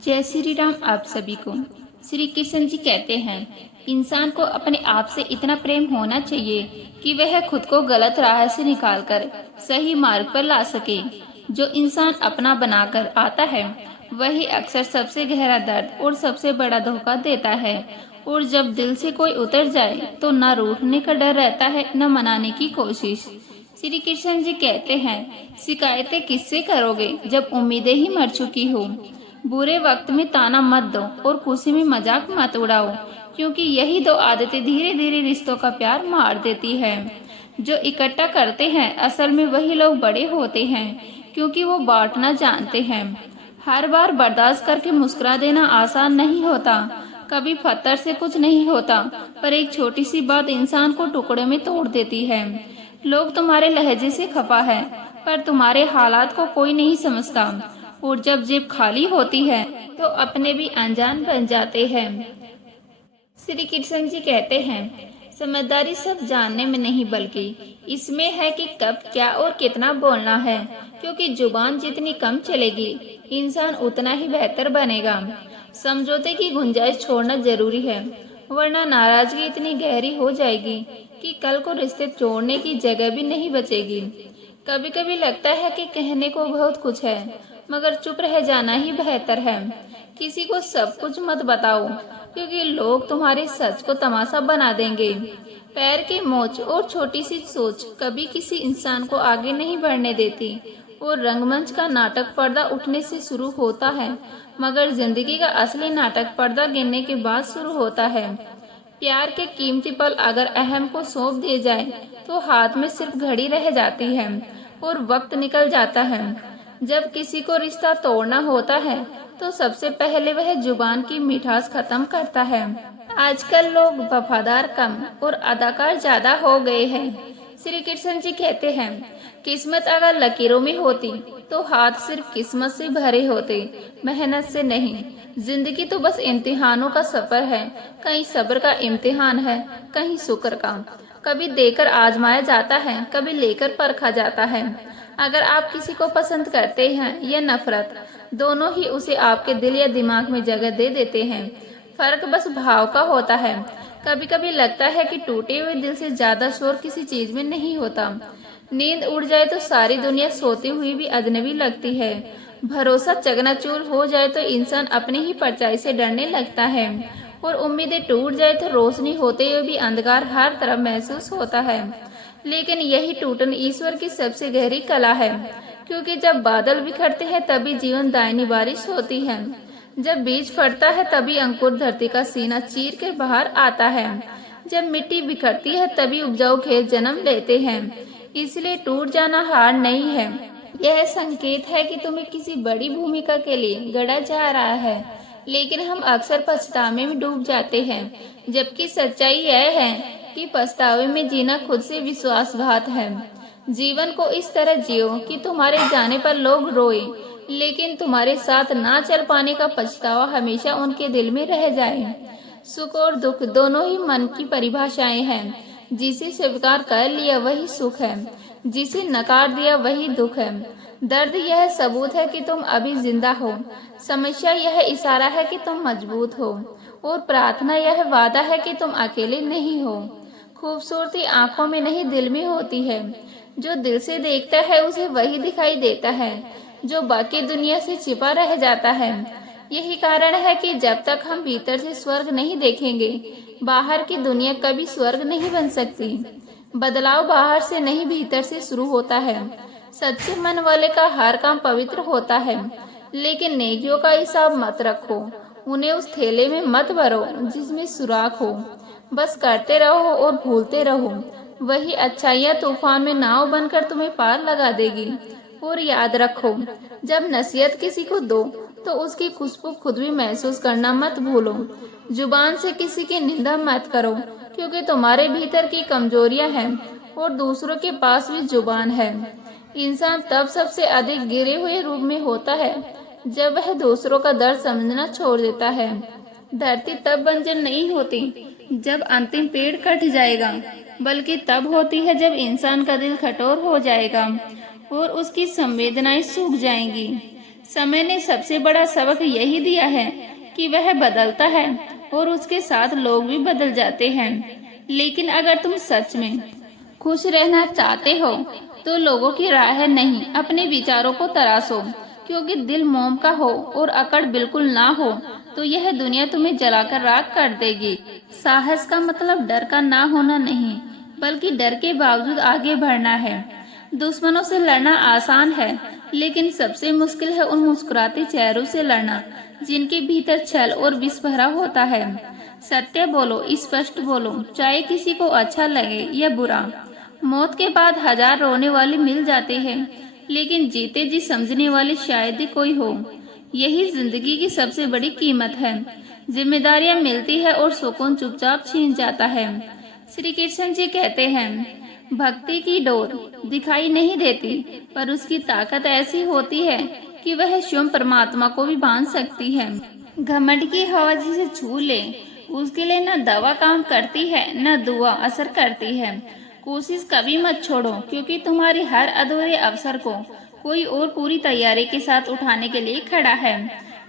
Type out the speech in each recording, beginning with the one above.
जय श्री राम। आप सभी को श्री कृष्ण जी कहते हैं, इंसान को अपने आप से इतना प्रेम होना चाहिए कि वह खुद को गलत राह से निकालकर सही मार्ग पर ला सके। जो इंसान अपना बनाकर आता है वही अक्सर सबसे गहरा दर्द और सबसे बड़ा धोखा देता है। और जब दिल से कोई उतर जाए तो न रूठने का डर रहता है न मनाने की कोशिश। श्री कृष्ण जी कहते हैं, शिकायतें किससे करोगे जब उम्मीदें ही मर चुकी हो। बुरे वक्त में ताना मत दो और खुशी में मजाक मत उड़ाओ, क्योंकि यही दो आदतें धीरे धीरे रिश्तों का प्यार मार देती है। जो इकट्ठा करते हैं असल में वही लोग बड़े होते हैं, क्योंकि वो बांटना जानते हैं। हर बार बर्दाश्त करके मुस्कुरा देना आसान नहीं होता। कभी पत्थर से कुछ नहीं होता, पर एक छोटी सी बात इंसान को टुकड़े में तोड़ देती है। लोग तुम्हारे लहजे से खफा है, पर तुम्हारे हालात को कोई नहीं समझता। और जब जेब खाली होती है तो अपने भी अनजान बन जाते हैं। श्री कृष्ण जी कहते हैं, समझदारी सब जानने में नहीं बल्कि इसमें है कि कब क्या और कितना बोलना है, क्योंकि जुबान जितनी कम चलेगी इंसान उतना ही बेहतर बनेगा। समझौते की गुंजाइश छोड़ना जरूरी है, वरना नाराजगी इतनी गहरी हो जाएगी कि कल को रिश्ते तोड़ने की जगह भी नहीं बचेगी। कभी कभी लगता है कि कहने को बहुत कुछ है, मगर चुप रह जाना ही बेहतर है। किसी को सब कुछ मत बताओ, क्योंकि लोग तुम्हारे सच को तमाशा बना देंगे। पैर की मोच और छोटी सी सोच कभी किसी इंसान को आगे नहीं बढ़ने देती। और रंगमंच का नाटक पर्दा उठने से शुरू होता है, मगर जिंदगी का असली नाटक पर्दा गिरने के बाद शुरू होता है। प्यार के कीमती पल अगर अहम को सौंप दिए जाए तो हाथ में सिर्फ घड़ी रह जाती है और वक्त निकल जाता है। जब किसी को रिश्ता तोड़ना होता है तो सबसे पहले वह जुबान की मिठास खत्म करता है। आजकल लोग वफादार कम और अदाकार ज्यादा हो गए हैं। श्री कृष्ण जी कहते हैं, किस्मत अगर लकीरों में होती तो हाथ सिर्फ किस्मत से भरे होते, मेहनत से नहीं। जिंदगी तो बस इम्तिहानों का सफर है, कहीं सब्र का इम्तिहान है, कहीं शुक्र का। कभी देकर आजमाया जाता है, कभी लेकर परखा जाता है। अगर आप किसी को पसंद करते हैं या नफरत, दोनों ही उसे आपके दिल या दिमाग में जगह दे देते हैं। फर्क बस भाव का होता है। कभी कभी लगता है कि टूटे हुए दिल से ज्यादा शोर किसी चीज में नहीं होता। नींद उड़ जाए तो सारी दुनिया सोती हुई भी अजनबी लगती है। भरोसा चकनाचूर हो जाए तो इंसान अपनी ही परछाई से डरने लगता है। और उम्मीदें टूट जाए तो रोशनी होते हुए भी अंधकार हर तरफ महसूस होता है। लेकिन यही टूटन ईश्वर की सबसे गहरी कला है, क्योंकि जब बादल बिखरते हैं तभी जीवन दायनी बारिश होती है। जब बीज फटता है तभी अंकुर धरती का सीना चीर कर बाहर आता है। जब मिट्टी बिखरती है तभी उपजाऊ खेत जन्म लेते हैं। इसलिए टूट जाना हार नहीं है, यह संकेत है कि तुम्हें किसी बड़ी भूमिका के लिए गढ़ा जा रहा है। लेकिन हम अक्सर पछतावे में डूब जाते हैं, जबकि सच्चाई यह है कि पछतावे में जीना खुद से विश्वासघात है। जीवन को इस तरह जियो कि तुम्हारे जाने पर लोग रोए, लेकिन तुम्हारे साथ ना चल पाने का पछतावा हमेशा उनके दिल में रह जाए। सुख और दुख दोनों ही मन की परिभाषाएं हैं। जिसे स्वीकार कर लिया वही सुख है, जिसे नकार दिया वही दुख है। दर्द यह सबूत है कि तुम अभी जिंदा हो, समस्या यह इशारा है कि तुम मजबूत हो, और प्रार्थना यह वादा है कि तुम अकेले नहीं हो। खूबसूरती आंखों में नहीं दिल में होती है। जो दिल से देखता है उसे वही दिखाई देता है जो बाकी दुनिया से छिपा रह जाता है। यही कारण है कि जब तक हम भीतर से स्वर्ग नहीं देखेंगे, बाहर की दुनिया कभी स्वर्ग नहीं बन सकती। बदलाव बाहर से नहीं भीतर से शुरू होता है। सच्चे मन वाले का हर काम पवित्र होता है, लेकिन नेकियों का हिसाब मत रखो। उन्हें उस थैले में मत भरो जिसमें सुराख हो। बस करते रहो और भूलते रहो। वही अच्छाइयाँ तूफान में नाव बनकर तुम्हें पार लगा देगी। और याद रखो, जब नसीहत किसी को दो तो उसकी खुशबू खुद भी महसूस करना मत भूलो। जुबान से किसी की निंदा मत करो, क्योंकि तुम्हारे भीतर की कमजोरियां हैं और दूसरों के पास भी जुबान है। इंसान तब सबसे अधिक गिरे हुए रूप में होता है जब वह दूसरों का दर्द समझना छोड़ देता है। धरती तब बंजर नहीं होती जब अंतिम पेड़ कट जाएगा, बल्कि तब होती है जब इंसान का दिल कठोर हो जाएगा और उसकी संवेदनाएं सूख जाएंगी। समय ने सबसे बड़ा सबक यही दिया है कि वह बदलता है और उसके साथ लोग भी बदल जाते हैं। लेकिन अगर तुम सच में खुश रहना चाहते हो तो लोगों की राह नहीं, अपने विचारों को तराशो। क्योंकि दिल मोम का हो और अकड़ बिल्कुल ना हो तो यह दुनिया तुम्हें जलाकर राख कर देगी। साहस का मतलब डर का ना होना नहीं, बल्कि डर के बावजूद आगे बढ़ना है। दुश्मनों से लड़ना आसान है, लेकिन सबसे मुश्किल है उन मुस्कुराते चेहरों से लड़ना जिनके भीतर छल और विष भरा होता है। सत्य बोलो, स्पष्ट बोलो, चाहे किसी को अच्छा लगे या बुरा। मौत के बाद हजार रोने वाले मिल जाते हैं, लेकिन जीते जी समझने वाले शायद ही कोई हो। यही जिंदगी की सबसे बड़ी कीमत है। जिम्मेदारियां मिलती है और सुकून चुपचाप छीन जाता है। श्री कृष्ण जी कहते हैं, भक्ति की डोर दिखाई नहीं देती, पर उसकी ताकत ऐसी होती है कि वह स्वयं परमात्मा को भी बांध सकती है। घमंड की हवा जिसे छू ले, उसके लिए न दवा काम करती है न दुआ असर करती है। कोशिश कभी मत छोड़ो, क्योंकि तुम्हारे हर अधूरे अवसर को कोई और पूरी तैयारी के साथ उठाने के लिए खड़ा है।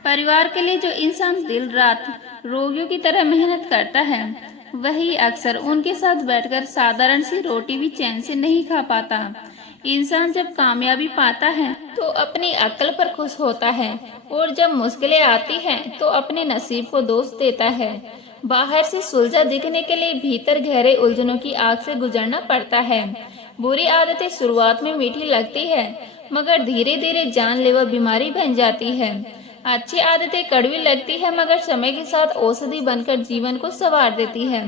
परिवार के लिए जो इंसान दिन रात रोगियों की तरह मेहनत करता है, वही अक्सर उनके साथ बैठकर साधारण सी रोटी भी चैन से नहीं खा पाता। इंसान जब कामयाबी पाता है तो अपनी अक्ल पर खुश होता है, और जब मुश्किलें आती हैं तो अपने नसीब को दोष देता है। बाहर से सुलझा दिखने के लिए भीतर गहरे उलझनों की आग से गुजरना पड़ता है। बुरी आदतें शुरुआत में मीठी लगती है, मगर धीरे धीरे जानलेवा बीमारी बन जाती है। अच्छी आदतें कड़वी लगती है, मगर समय के साथ औषधि बनकर जीवन को संवार देती है।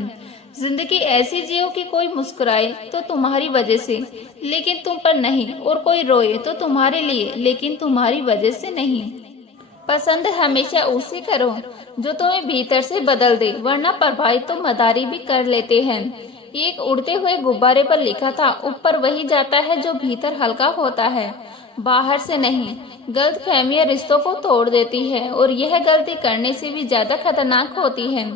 जिंदगी ऐसी जियो कि कोई मुस्कुराए तो तुम्हारी वजह से, लेकिन तुम पर नहीं, और कोई रोए तो तुम्हारे लिए, लेकिन तुम्हारी वजह से नहीं। पसंद हमेशा उसे करो जो तुम्हें भीतर से बदल दे, वरना प्रभावित तो मदारी भी कर लेते हैं। एक उड़ते हुए गुब्बारे पर लिखा था, ऊपर वही जाता है जो भीतर हल्का होता है, बाहर से नहीं। गलतफहमियां रिश्तों को तोड़ देती है, और यह गलती करने से भी ज्यादा खतरनाक होती है।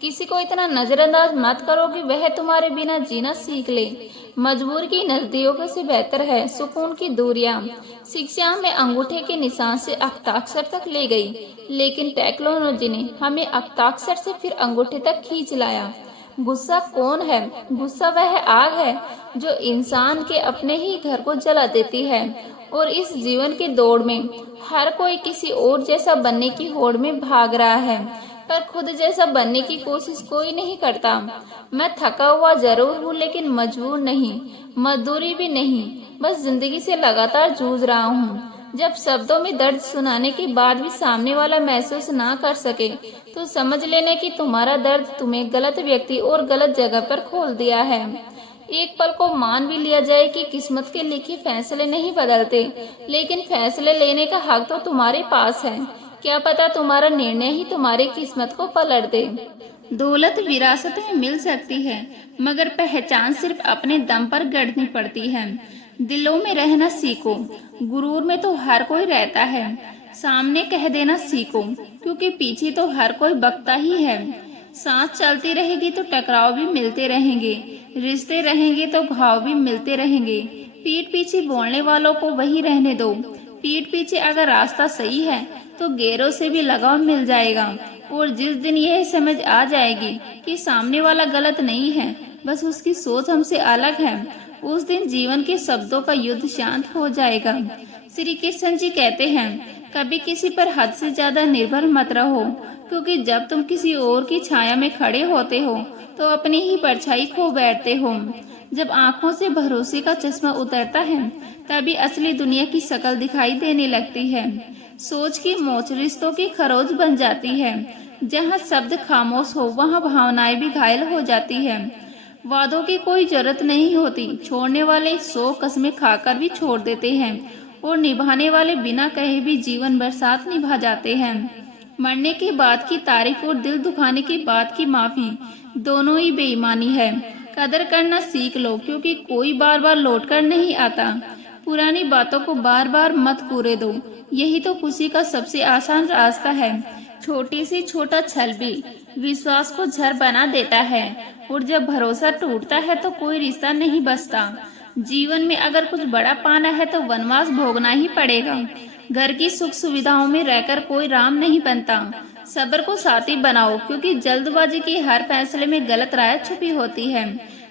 किसी को इतना नजरअंदाज मत करो कि वह तुम्हारे बिना जीना सीख ले। मजबूर की नजदीकों से बेहतर है सुकून की दूरियां। शिक्षा में अंगूठे के निशान से हस्ताक्षर तक ले गई, लेकिन टेक्नोलॉजी ने हमें हस्ताक्षर से फिर अंगूठे तक खींच लाया। गुस्सा कौन है? गुस्सा वह आग है जो इंसान के अपने ही घर को जला देती है। और इस जीवन के दौड़ में हर कोई किसी और जैसा बनने की होड़ में भाग रहा है, पर खुद जैसा बनने की कोशिश कोई नहीं करता। मैं थका हुआ जरूर हूँ, लेकिन मजबूर नहीं, मजदूरी भी नहीं, बस जिंदगी से लगातार जूझ रहा हूँ। जब शब्दों में दर्द सुनाने के बाद भी सामने वाला महसूस ना कर सके, तो समझ लेना कि तुम्हारा दर्द तुम्हें गलत व्यक्ति और गलत जगह पर खोल दिया है। एक पल को मान भी लिया जाए कि किस्मत के लिखे फैसले नहीं बदलते, लेकिन फैसले लेने का हक तो तुम्हारे पास है। क्या पता तुम्हारा निर्णय ही तुम्हारी किस्मत को पलट दे। दौलत विरासत में मिल सकती है, मगर पहचान सिर्फ अपने दम पर गढ़नी पड़ती है। दिलों में रहना सीखो, गुरूर में तो हर कोई रहता है। सामने कह देना सीखो, क्योंकि पीछे तो हर कोई बकता ही है। सांस चलती रहेगी तो टकराव भी मिलते रहेंगे, रिश्ते रहेंगे तो घाव भी मिलते रहेंगे। पीठ पीछे बोलने वालों को वही रहने दो। पीठ पीछे अगर रास्ता सही है तो गैरों से भी लगाव मिल जाएगा। और जिस दिन यह समझ आ जाएगी कि सामने वाला गलत नहीं है, बस उसकी सोच हमसे अलग है, उस दिन जीवन के शब्दों का युद्ध शांत हो जाएगा। श्री कृष्ण जी कहते हैं, कभी किसी पर हद से ज्यादा निर्भर मत रहो, क्योंकि जब तुम किसी और की छाया में खड़े होते हो तो अपनी ही परछाई खो बैठते हो। जब आंखों से भरोसे का चश्मा उतरता है, तभी असली दुनिया की शक्ल दिखाई देने लगती है। सोच की मोच रिश्तों की खरोज बन जाती है। जहाँ शब्द खामोश हो, वहाँ भावनाएं भी घायल हो जाती है। वादों की कोई जरूरत नहीं होती, छोड़ने वाले 100 कस्में खाकर भी छोड़ देते हैं, और निभाने वाले बिना कहे भी जीवन भर साथ निभा जाते हैं। मरने के बाद की तारीफ और दिल दुखाने के बाद की माफी, दोनों ही बेईमानी है। कदर करना सीख लो, क्योंकि कोई बार बार लौट कर नहीं आता। पुरानी बातों को बार बार मत कूरे दो, यही तो खुशी का सबसे आसान रास्ता है। छोटी सी छोटा छल भी विश्वास को झर बना देता है, और जब भरोसा टूटता है तो कोई रिश्ता नहीं बचता। जीवन में अगर कुछ बड़ा पाना है तो वनवास भोगना ही पड़ेगा। घर की सुख सुविधाओं में रहकर कोई राम नहीं बनता। सब्र को साथी बनाओ, क्योंकि जल्दबाजी के हर फैसले में गलत राय छुपी होती है।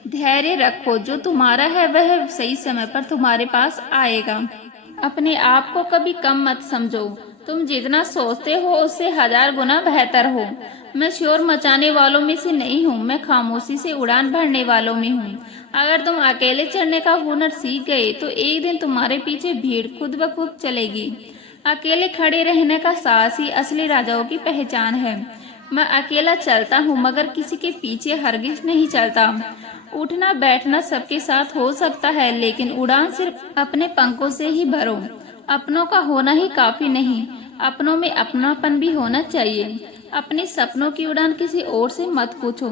धैर्य रखो, जो तुम्हारा है वह सही समय पर तुम्हारे पास आएगा। अपने आप को कभी कम मत समझो, तुम जितना सोचते हो उससे 1000 गुना बेहतर हो। मैं शोर मचाने वालों में से नहीं हूँ, मैं खामोशी से उड़ान भरने वालों में हूँ। अगर तुम अकेले चढ़ने का हुनर सीख गए तो एक दिन तुम्हारे पीछे भीड़ खुद ब खुद चलेगी। अकेले खड़े रहने का साहस ही असली राजाओं की पहचान है। मैं अकेला चलता हूँ मगर किसी के पीछे हरगिज नहीं चलता। उठना बैठना सबके साथ हो सकता है, लेकिन उड़ान सिर्फ अपने पंखों से ही भरो। अपनों का होना ही काफी नहीं, अपनों में अपनापन भी होना चाहिए। अपने सपनों की उड़ान किसी और से मत पूछो,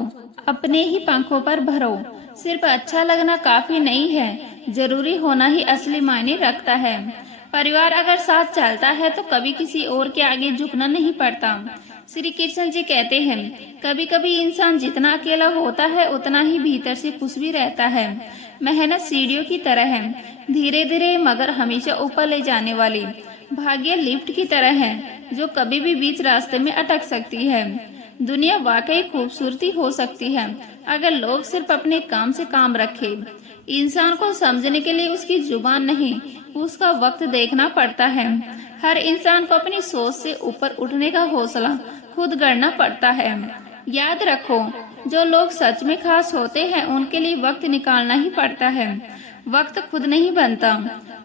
अपने ही पंखों पर भरो। सिर्फ अच्छा लगना काफी नहीं है, जरूरी होना ही असली मायने रखता है। परिवार अगर साथ चलता है तो कभी किसी और के आगे झुकना नहीं पड़ता। श्री कृष्ण जी कहते हैं, कभी कभी इंसान जितना अकेला होता है उतना ही भीतर से खुश भी रहता है। मेहनत सीढ़ियों की तरह है, धीरे धीरे मगर हमेशा ऊपर ले जाने वाली। भाग्य लिफ्ट की तरह है, जो कभी भी बीच रास्ते में अटक सकती है। दुनिया वाकई खूबसूरती हो सकती है अगर लोग सिर्फ अपने काम से काम रखे। इंसान को समझने के लिए उसकी जुबान नहीं, उसका वक्त देखना पड़ता है। हर इंसान को अपनी सोच से ऊपर उठने का हौसला खुद गढ़ना पड़ता है। याद रखो, जो लोग सच में खास होते हैं उनके लिए वक्त निकालना ही पड़ता है। वक्त खुद नहीं बनता,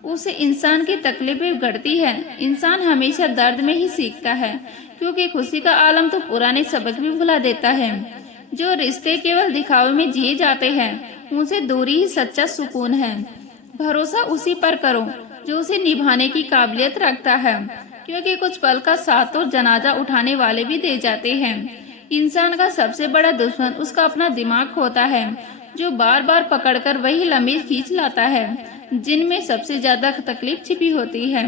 उसे इंसान की तकलीफें घटती है। इंसान हमेशा दर्द में ही सीखता है, क्योंकि खुशी का आलम तो पुराने सबक भी भुला देता है। जो रिश्ते केवल दिखावे में जिए जाते हैं उनसे दूरी ही सच्चा सुकून है। भरोसा उसी पर करो जो उसे निभाने की काबिलियत रखता है, क्योंकि कुछ पल का साथ तो जनाजा उठाने वाले भी दे जाते हैं। इंसान का सबसे बड़ा दुश्मन उसका अपना दिमाग होता है, जो बार बार पकड़कर वही लम्हे खींच लाता है जिनमें सबसे ज्यादा तकलीफ छिपी होती है।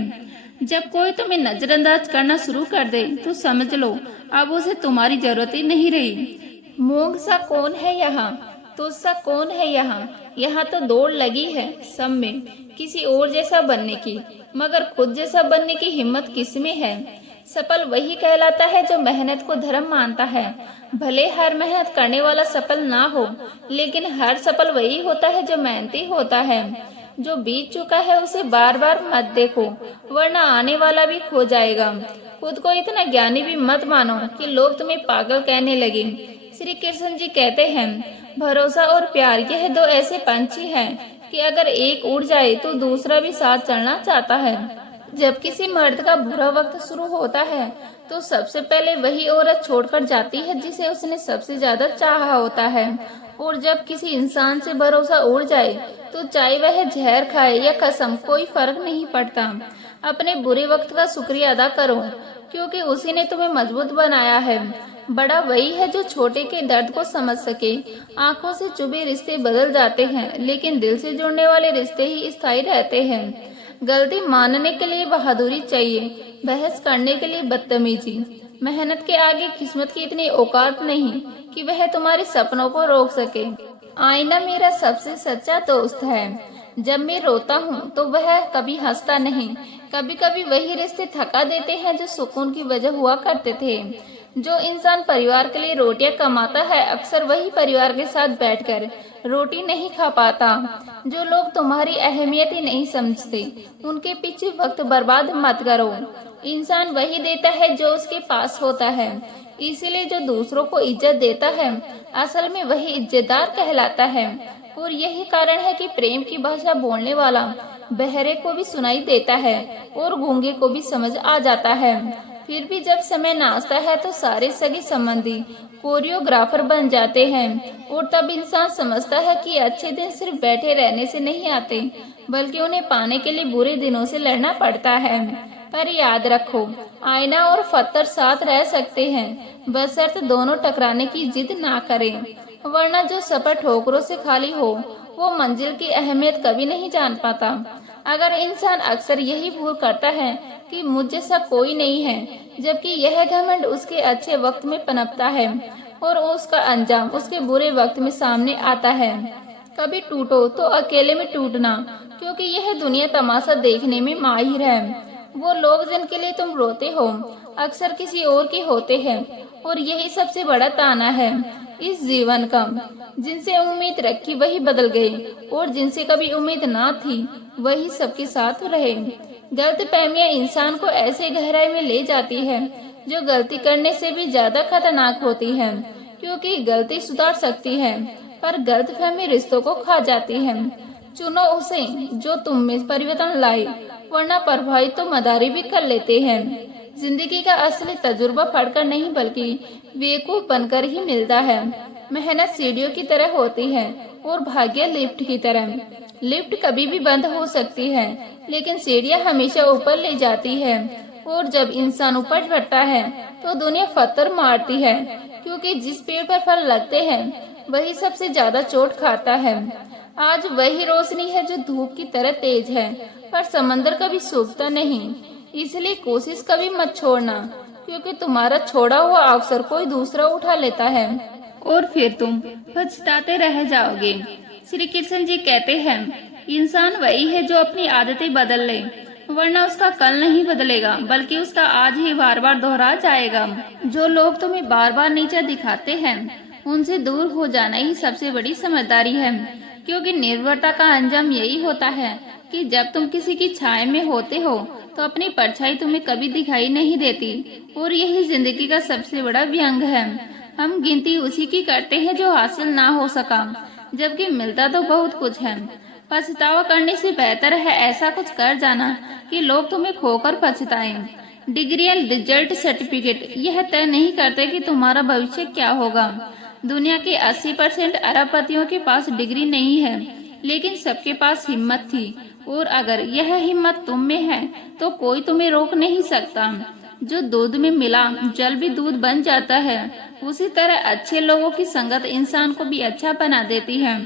जब कोई तुम्हें नजरअंदाज करना शुरू कर दे तो समझ लो अब उसे तुम्हारी जरूरत ही नहीं रही। मूंग सा कौन है यहाँ, तुझसा कौन है यहाँ, यहाँ तो दौड़ लगी है सब में किसी और जैसा बनने की, मगर खुद जैसा बनने की हिम्मत किस में है। सफल वही कहलाता है जो मेहनत को धर्म मानता है। भले हर मेहनत करने वाला सफल ना हो, लेकिन हर सफल वही होता है जो मेहनती होता है। जो बीत चुका है उसे बार बार मत देखो, वरना आने वाला भी खो जाएगा। खुद को इतना ज्ञानी भी मत मानो कि लोग तुम्हें पागल कहने लगे। श्री कृष्ण जी कहते हैं, भरोसा और प्यार यह दो ऐसे पंछी हैं कि अगर एक उड़ जाए तो दूसरा भी साथ चलना चाहता है। जब किसी मर्द का बुरा वक्त शुरू होता है तो सबसे पहले वही औरत छोड़कर जाती है जिसे उसने सबसे ज्यादा चाहा होता है। और जब किसी इंसान से भरोसा उड़ जाए तो चाहे वह जहर खाए या कसम, कोई फर्क नहीं पड़ता। अपने बुरे वक्त का शुक्रिया अदा करो, क्योंकि उसी ने तुम्हें मजबूत बनाया है। बड़ा वही है जो छोटे के दर्द को समझ सके। आंखों से चुभे रिश्ते बदल जाते हैं, लेकिन दिल से जुड़ने वाले रिश्ते ही स्थायी रहते हैं। गलती मानने के लिए बहादुरी चाहिए, बहस करने के लिए बदतमीजी। मेहनत के आगे किस्मत की इतनी औकात नहीं कि वह तुम्हारे सपनों को रोक सके। आईना मेरा सबसे सच्चा दोस्त है। जब मैं रोता हूँ तो वह कभी हंसता नहीं। कभी कभी वही रिश्ते थका देते हैं जो सुकून की वजह हुआ करते थे। जो इंसान परिवार के लिए रोटियां कमाता है अक्सर वही परिवार के साथ बैठकर रोटी नहीं खा पाता। जो लोग तुम्हारी अहमियत ही नहीं समझते उनके पीछे वक्त बर्बाद मत करो। इंसान वही देता है जो उसके पास होता है, इसलिए जो दूसरों को इज्जत देता है असल में वही इज्जतदार कहलाता है। और यही कारण है कि प्रेम की भाषा बोलने वाला बहरे को भी सुनाई देता है और गूंगे को भी समझ आ जाता है। फिर भी जब समय नाचता है तो सारे सगे संबंधी कोरियोग्राफर बन जाते हैं। और तब इंसान समझता है कि अच्छे दिन सिर्फ बैठे रहने से नहीं आते, बल्कि उन्हें पाने के लिए बुरे दिनों से लड़ना पड़ता है। पर याद रखो, आईना और पत्थर साथ रह सकते हैं, बशर्ते दोनों टकराने की जिद ना करें। वरना जो सफर ठोकरों से खाली हो वो मंजिल की अहमियत कभी नहीं जान पाता। अगर इंसान अक्सर यही भूल करता है कि मुझ जैसा कोई नहीं है, जबकि यह घमंड उसके अच्छे वक्त में पनपता है और उसका अंजाम उसके बुरे वक्त में सामने आता है। कभी टूटो तो अकेले में टूटना, क्योंकि यह दुनिया तमाशा देखने में माहिर है। वो लोग जिनके लिए तुम रोते हो अक्सर किसी और के होते हैं, और यही सबसे बड़ा ताना है इस जीवन का। जिनसे उम्मीद रखी वही बदल गए, और जिनसे कभी उम्मीद ना थी वही सबके साथ रहे। गलतफहमियां इंसान को ऐसे गहराई में ले जाती है जो गलती करने से भी ज्यादा खतरनाक होती है, क्योंकि गलती सुधार सकती है पर गलतफहमी रिश्तों को खा जाती है। चुनो उसे जो तुम में परिवर्तन लाए, वरना प्रभावित तो मदारी भी कर लेते हैं। जिंदगी का असली तजुर्बा पढ़कर नहीं बल्कि बेवकूफ बनकर ही मिलता है। मेहनत सीढ़ियों की तरह होती है और भाग्य लिफ्ट की तरह। लिफ्ट कभी भी बंद हो सकती है, लेकिन सीढ़ियां हमेशा ऊपर ले जाती है। और जब इंसान ऊपर बढ़ता है तो दुनिया पत्थर मारती है, क्योंकि जिस पेड़ पर फल लगते हैं वही सबसे ज्यादा चोट खाता है। आज वही रोशनी है जो धूप की तरह तेज है, पर समंदर कभी सूखता नहीं। इसलिए कोशिश कभी मत छोड़ना, क्योंकि तुम्हारा छोड़ा हुआ अवसर कोई दूसरा उठा लेता है और फिर तुम पछताते रह जाओगे। श्री कृष्ण जी कहते हैं, इंसान वही है जो अपनी आदतें बदल ले, वरना उसका कल नहीं बदलेगा बल्कि उसका आज ही बार बार दोहरा जाएगा। जो लोग तुम्हें बार बार नीचा दिखाते हैं उनसे दूर हो जाना ही सबसे बड़ी समझदारी है, क्योंकि निर्भरता का अंजाम यही होता है कि जब तुम किसी की छाया में होते हो तो अपनी परछाई तुम्हें कभी दिखाई नहीं देती। और यही जिंदगी का सबसे बड़ा व्यंग है। हम गिनती उसी की करते हैं जो हासिल ना हो सका, जबकि मिलता तो बहुत कुछ है। पछतावा करने से बेहतर है ऐसा कुछ कर जाना कि लोग तुम्हें खोकर पछताएं। डिग्री या रिजल्ट सर्टिफिकेट यह तय नहीं करते कि तुम्हारा भविष्य क्या होगा। दुनिया के 80% अरबपतियों के पास डिग्री नहीं है, लेकिन सबके पास हिम्मत थी। और अगर यह हिम्मत तुम में है तो कोई तुम्हें रोक नहीं सकता। जो दूध में मिला जल भी दूध बन जाता है, उसी तरह अच्छे लोगों की संगत इंसान को भी अच्छा बना देती है।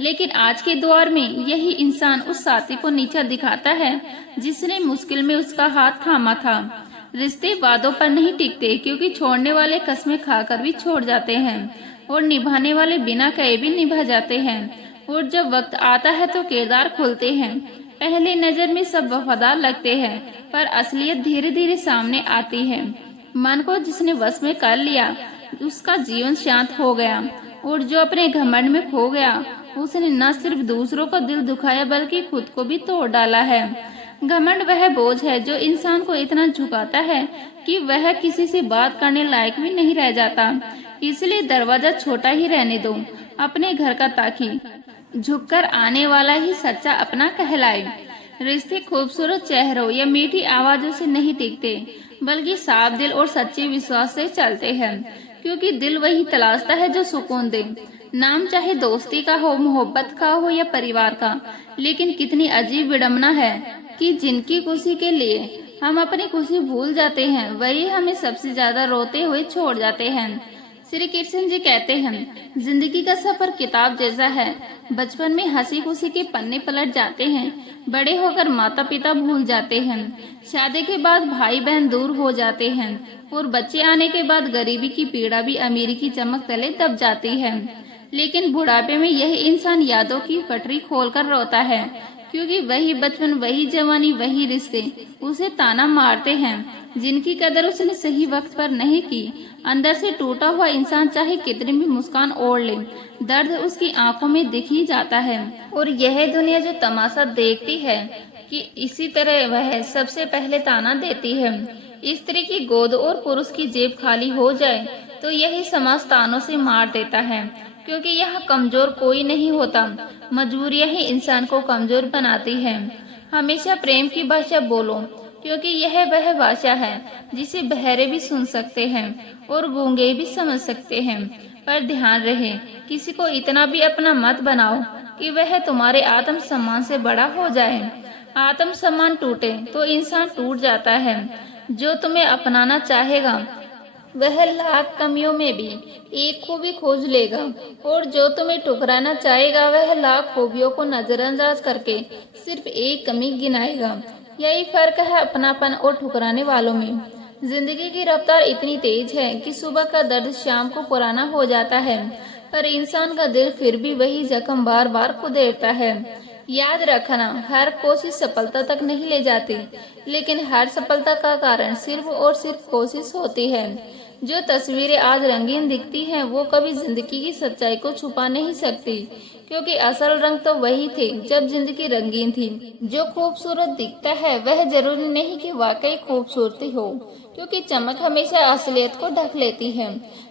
लेकिन आज के दौर में यही इंसान उस साथी को नीचा दिखाता है जिसने मुश्किल में उसका हाथ थामा था। रिश्ते वादों पर नहीं टिकते, क्योंकि छोड़ने वाले कस्में खाकर भी छोड़ जाते हैं और निभाने वाले बिना कहे भी निभा जाते हैं। और जब वक्त आता है तो किरदार खुलते हैं। पहली नजर में सब वफादार लगते हैं, पर असलियत धीरे धीरे सामने आती है। मन को जिसने वश में कर लिया उसका जीवन शांत हो गया, और जो अपने घमंड में खो गया उसने न सिर्फ दूसरों को दिल दुखाया बल्कि खुद को भी तोड़ डाला है। घमंड वह बोझ है जो इंसान को इतना झुकाता है कि वह किसी से बात करने लायक भी नहीं रह जाता। इसलिए दरवाजा छोटा ही रहने दो अपने घर का, ताकि झुककर आने वाला ही सच्चा अपना कहलाए। रिश्ते खूबसूरत चेहरों या मीठी आवाजों से नहीं टिकते, बल्कि साफ दिल और सच्चे विश्वास से चलते हैं, क्योंकि दिल वही तलाशता है जो सुकून दे। नाम चाहे दोस्ती का हो, मोहब्बत का हो या परिवार का, लेकिन कितनी अजीब विडंबना है कि जिनकी खुशी के लिए हम अपनी खुशी भूल जाते हैं वही हमें सबसे ज्यादा रोते हुए छोड़ जाते हैं। श्री कृष्ण जी कहते हैं, जिंदगी का सफर किताब जैसा है। बचपन में हंसी खुशी के पन्ने पलट जाते हैं, बड़े होकर माता पिता भूल जाते हैं, शादी के बाद भाई बहन दूर हो जाते हैं, और बच्चे आने के बाद गरीबी की पीड़ा भी अमीरी की चमक तले दब जाती है। लेकिन बुढ़ापे में यही इंसान यादों की पटरी खोलकर रोता है, क्योंकि वही बचपन, वही जवानी, वही रिश्ते उसे ताना मारते हैं जिनकी कदर उसने सही वक्त पर नहीं की। अंदर से टूटा हुआ इंसान चाहे कितनी भी मुस्कान ओढ़ ले, दर्द उसकी आंखों में दिख ही जाता है। और यह दुनिया जो तमाशा देखती है कि इसी तरह वह सबसे पहले ताना देती है। स्त्री की गोद और पुरुष की जेब खाली हो जाए तो यही समाज तानों से मार देता है, क्योंकि यहाँ कमजोर कोई नहीं होता, मजबूरियां ही इंसान को कमजोर बनाती है। हमेशा प्रेम की भाषा बोलो, क्योंकि यह वह भाषा है जिसे बहरे भी सुन सकते हैं और गूंगे भी समझ सकते हैं। पर ध्यान रहे, किसी को इतना भी अपना मत बनाओ कि वह तुम्हारे आत्म सम्मान से बड़ा हो जाए। आत्म सम्मान टूटे तो इंसान टूट जाता है। जो तुम्हें अपनाना चाहेगा वह लाख कमियों में भी एक खूबी खोज लेगा, और जो तुम्हें ठुकराना चाहेगा वह लाख खूबियों को नजरअंदाज करके सिर्फ एक कमी गिनाएगा। यही फर्क है अपनापन और ठुकराने वालों में। जिंदगी की रफ्तार इतनी तेज है कि सुबह का दर्द शाम को पुराना हो जाता है, पर इंसान का दिल फिर भी वही जख्म बार बार कुदेरता है। याद रखना, हर कोशिश सफलता तक नहीं ले जाती, लेकिन हर सफलता का कारण सिर्फ और सिर्फ कोशिश होती है। जो तस्वीरें आज रंगीन दिखती हैं, वो कभी जिंदगी की सच्चाई को छुपा नहीं सकती, क्योंकि असल रंग तो वही थे जब जिंदगी रंगीन थी। जो खूबसूरत दिखता है वह जरूरी नहीं कि वाकई खूबसूरती हो, क्योंकि चमक हमेशा असलियत को ढक लेती है।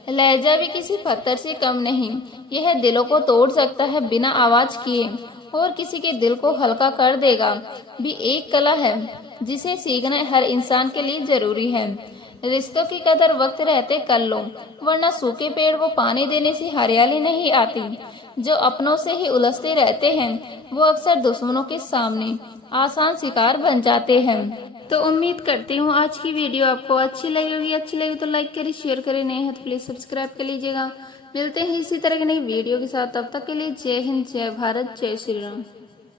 लहजा भी किसी पत्थर से कम नहीं, यह दिलों को तोड़ सकता है बिना आवाज किए, और किसी के दिल को हल्का कर देगा भी एक कला है जिसे सीखना हर इंसान के लिए जरूरी है। रिश्तों की कदर वक्त रहते कर लो, वरना सूखे पेड़ को पानी देने से हरियाली नहीं आती। जो अपनों से ही उलझते रहते हैं वो अक्सर दुश्मनों के सामने आसान शिकार बन जाते हैं। तो उम्मीद करती हूँ आज की वीडियो आपको अच्छी लगी होगी। अच्छी लगी तो लाइक करें, शेयर करें, नए हैं तो प्लीज सब्सक्राइब कर लीजिएगा। मिलते हैं इसी तरह की नई वीडियो के साथ, तब तक के लिए जय हिंद, जय भारत, जय श्री राम।